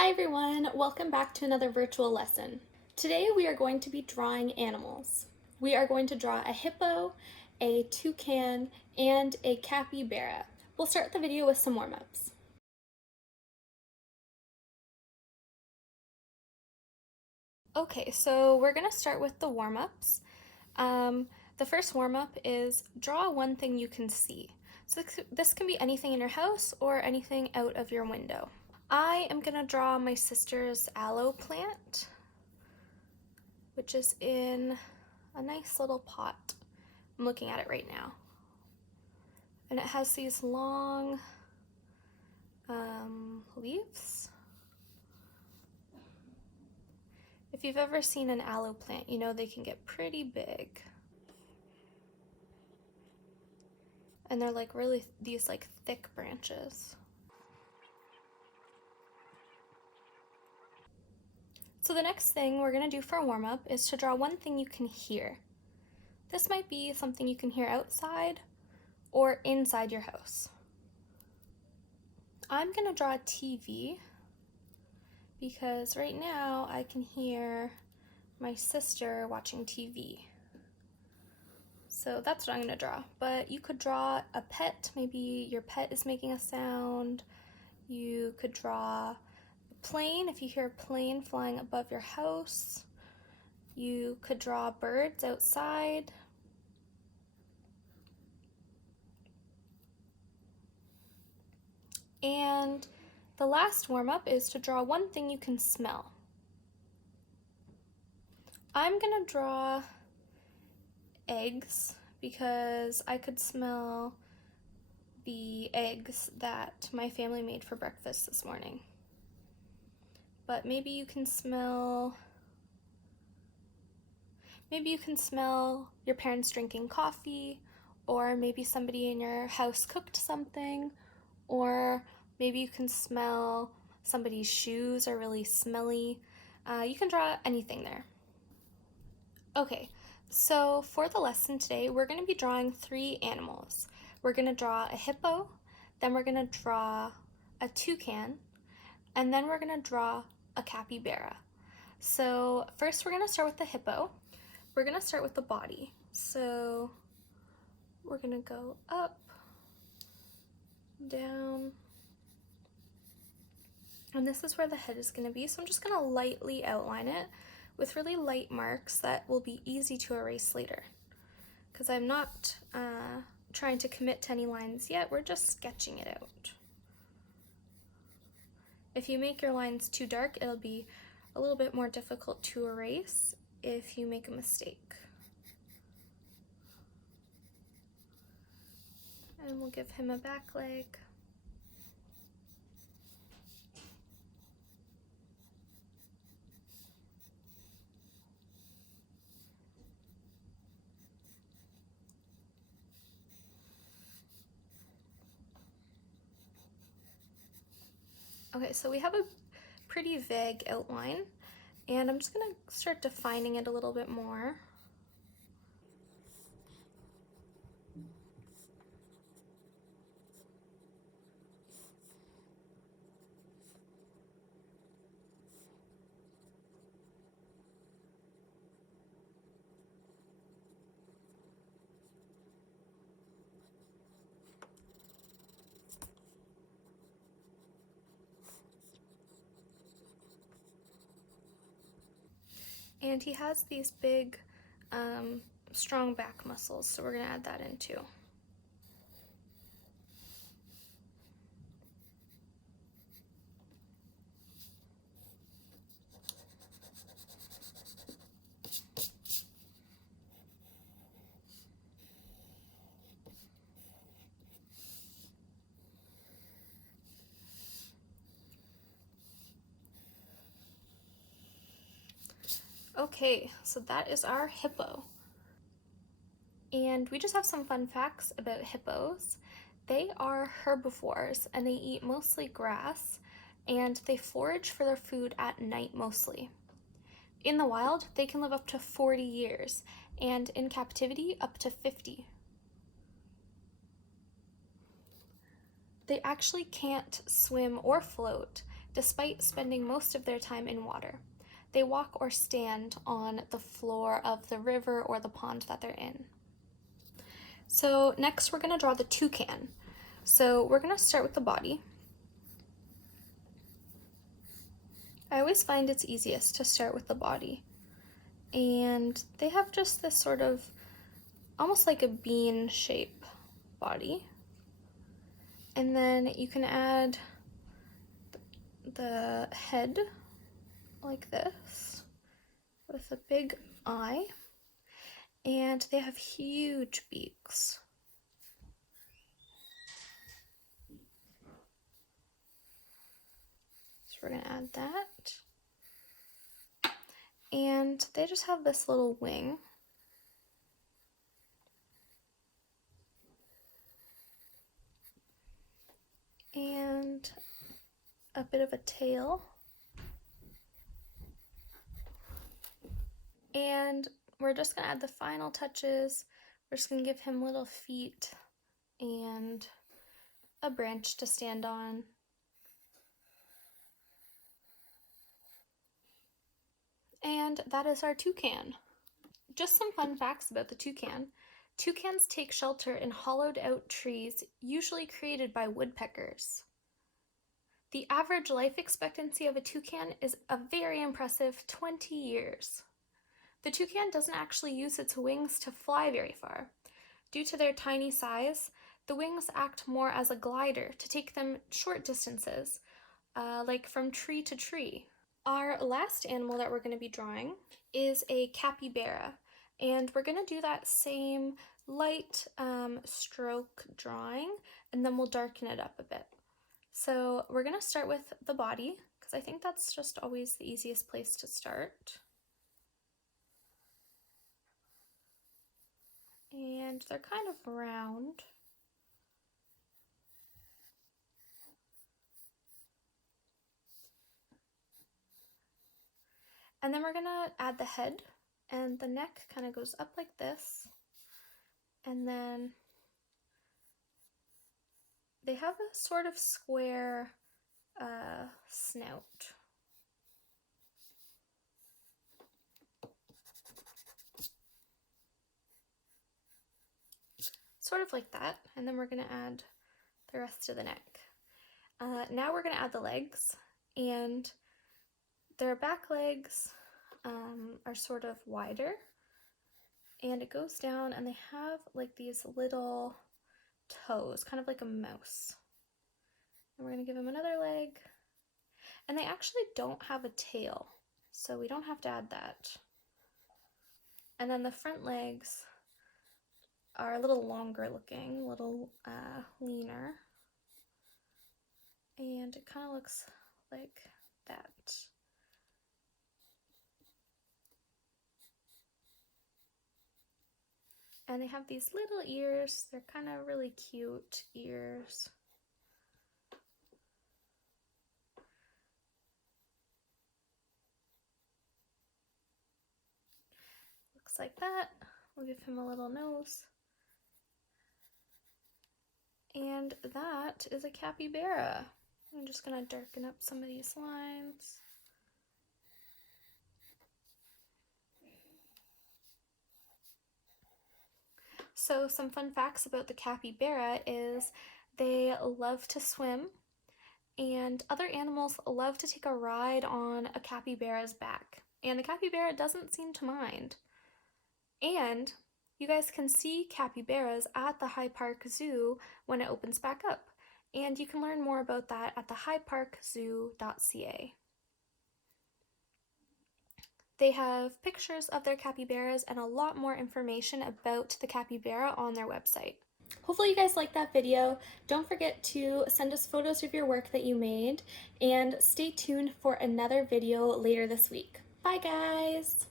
Hi everyone, welcome back to another virtual lesson. Today we are going to be drawing animals. We are going to draw a hippo, a toucan, and a capybara. We'll start the video with some warm-ups. Okay, so we're going to start with the warm-ups. The first warm-up is draw one thing you can see. So this can be anything in your house or anything out of your window. I am going to draw my sister's aloe plant, which is in a nice little pot. I'm looking at it right now. And it has these long leaves. If you've ever seen an aloe plant, you know they can get pretty big. And they're like really these like thick branches. So the next thing we're gonna do for a warm-up is to draw one thing you can hear. This might be something you can hear outside or inside your house. I'm gonna draw a TV because right now I can hear my sister watching TV. So that's what I'm gonna draw. But you could draw a pet, maybe your pet is making a sound. You could draw a plane if you hear a plane flying above your house. You could draw birds outside. And the last warm-up is to draw one thing you can smell. I'm gonna draw eggs because I could smell the eggs that my family made for breakfast this morning. But maybe you can smell your parents drinking coffee, or maybe somebody in your house cooked something, or maybe you can smell somebody's shoes are really smelly. You can draw anything there. Okay, so for the lesson today, we're going to be drawing 3 animals. We're going to draw a hippo, then we're going to draw a toucan, and then we're going to draw a capybara. So first we're going to start with the hippo. We're going to start with the body. So we're going to go up, down, and this is where the head is going to be. So I'm just going to lightly outline it with really light marks that will be easy to erase later, because I'm not trying to commit to any lines yet. We're just sketching it out. If you make your lines too dark, it'll be a little bit more difficult to erase if you make a mistake. And we'll give him a back leg. Okay, so we have a pretty vague outline, and I'm just gonna start defining it a little bit more. And he has these big, strong back muscles, so we're gonna add that in too. Okay, so that is our hippo. And we just have some fun facts about hippos. They are herbivores and they eat mostly grass, and they forage for their food at night mostly. In the wild, they can live up to 40 years, and in captivity, up to 50. They actually can't swim or float, despite spending most of their time in water. They walk or stand on the floor of the river or the pond that they're in. So next we're going to draw the toucan. So we're going to start with the body. I always find it's easiest to start with the body. And they have just this sort of almost like a bean shape body. And then you can add the head like this with a big eye. And they have huge beaks. So we're going to add that. And they just have this little wing. And a bit of a tail. And we're just going to add the final touches. We're just going to give him little feet and a branch to stand on. And that is our toucan. Just some fun facts about the toucan. Toucans take shelter in hollowed out trees, usually created by woodpeckers. The average life expectancy of a toucan is a very impressive 20 years. The toucan doesn't actually use its wings to fly very far. Due to their tiny size, the wings act more as a glider to take them short distances, like from tree to tree. Our last animal that we're going to be drawing is a capybara, and we're going to do that same light stroke drawing, and then we'll darken it up a bit. So we're going to start with the body, because I think that's just always the easiest place to start. And they're kind of round. And then we're gonna add the head, and the neck kind of goes up like this. And then they have a sort of square snout. Sort of like that. And then we're gonna add the rest of the neck. Now we're gonna add the legs, and their back legs are sort of wider, and it goes down, and they have like these little toes, kind of like a mouse. And we're going to give them another leg, and they actually don't have a tail, so we don't have to add that. And then the front legs are a little longer looking, a little leaner, and it kind of looks like that. And they have these little ears. They're kind of really cute ears. Looks like that. We'll give him a little nose. And that is a capybara. I'm just gonna darken up some of these lines. So some fun facts about the capybara is they love to swim, and other animals love to take a ride on a capybara's back. And the capybara doesn't seem to mind. And you guys can see capybaras at the High Park Zoo when it opens back up. And you can learn more about that at thehighparkzoo.ca. They have pictures of their capybaras and a lot more information about the capybara on their website. Hopefully you guys liked that video. Don't forget to send us photos of your work that you made, and stay tuned for another video later this week. Bye guys!